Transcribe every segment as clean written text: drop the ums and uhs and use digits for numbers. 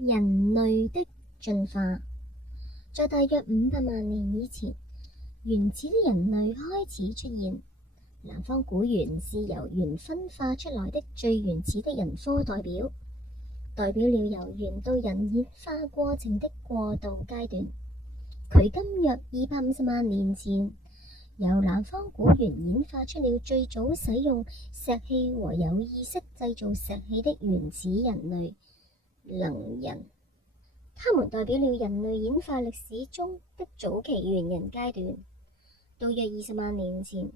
人類的進化。在大約500萬年以前，原始的人類開始出現。南方古猿是由猿分化出來的最原始的人科代表，代表了由猿到人演化過程的過渡階段。距今約250萬年前，由南方古猿演化出了最早使用石器和有意識製造石器的原始人類能人。他們代表了人類演化歷史中的早期猿人階段。到約20萬年前，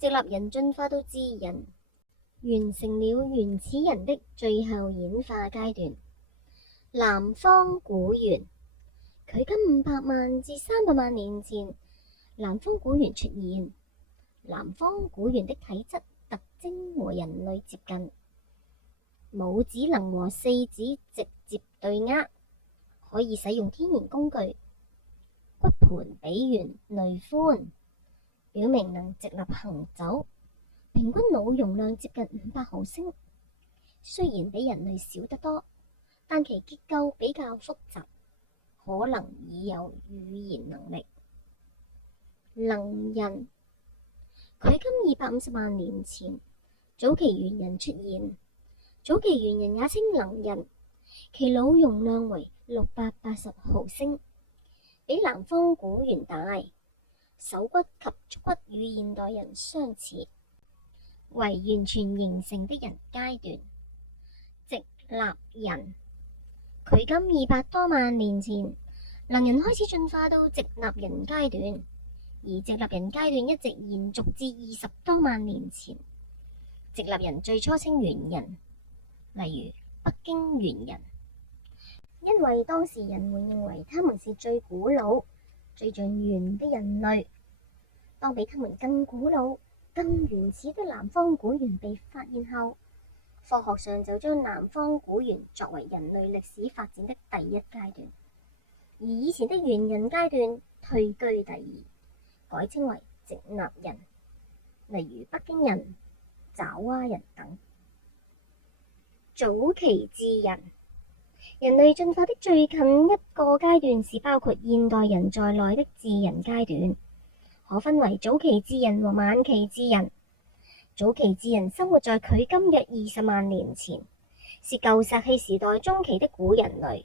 直立人進化到智人，完成了原始人的最後演化階段。南方古猿。距今500萬至300萬年前，南方古猿出現。南方古猿的體質特徵和人類接近，拇指能和四指直接對握，可以使用天然工具，骨盆比猿類寬，表明能直立行走，平均腦容量接近500毫升。雖然比人類小得多，但其結構比較複雜，可能已有語言能力。能人。距今250萬年前，早期猿人出現。早期猿人也稱能人，其腦容量為680毫升，比南方古猿大，手骨及足骨與現代人相似，為完全形成的人階段。直立人。距今200多萬年前，能人開始進化到直立人階段，而直立人階段一直延續至20多萬年前。直立人最初稱猿人，例如北京猿人，因為當時人們認為他們是最古老、最像猿的人類。當比他們更古老、更原始的南方古猿被發現後，科學上就將南方古猿作為人類歷史發展的第一階段，而以前的猿人階段退居第二，改稱為直立人，例如北京人、爪哇人等。早期智人。人類進化的最近一個階段是包括現代人在內的智人階段，可分為早期智人和晚期智人。早期智人生活在距今約20萬年前，是舊石器時代中期的古人類。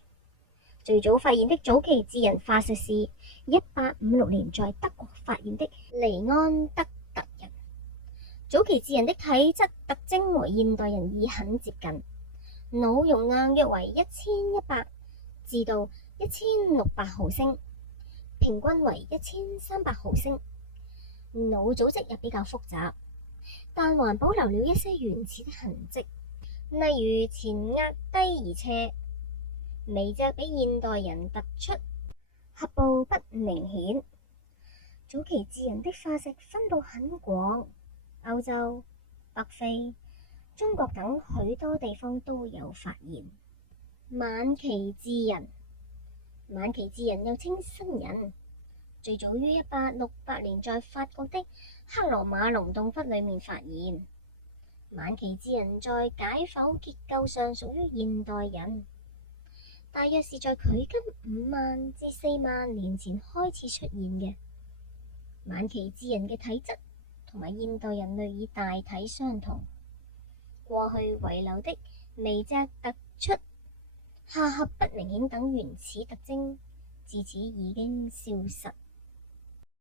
最早發現的早期智人化石是1856年在德國發現的尼安德特人。早期智人的體質特徵和現代人已很接近，腦容量約為1100至到1600毫升，平均為1300毫升。腦組織也比較複雜，但還保留了一些原始的痕跡，例如前額低而斜，眉脊比現代人突出，頜部不明顯。早期智人的化石分布很廣，歐洲、北非、中國等許多地方都有發現。晚期智人。晚期智人又稱新人，最早於1868年在法國的克羅馬龍洞窟裡面發現。晚期智人在解剖結構上屬於現代人，大約是在距今5萬至4萬年前開始出現嘅。晚期智人嘅體質同埋現代人類已大體相同，過去遺留的眉脊突出、下頜不明顯等原始特徵自此已經消失。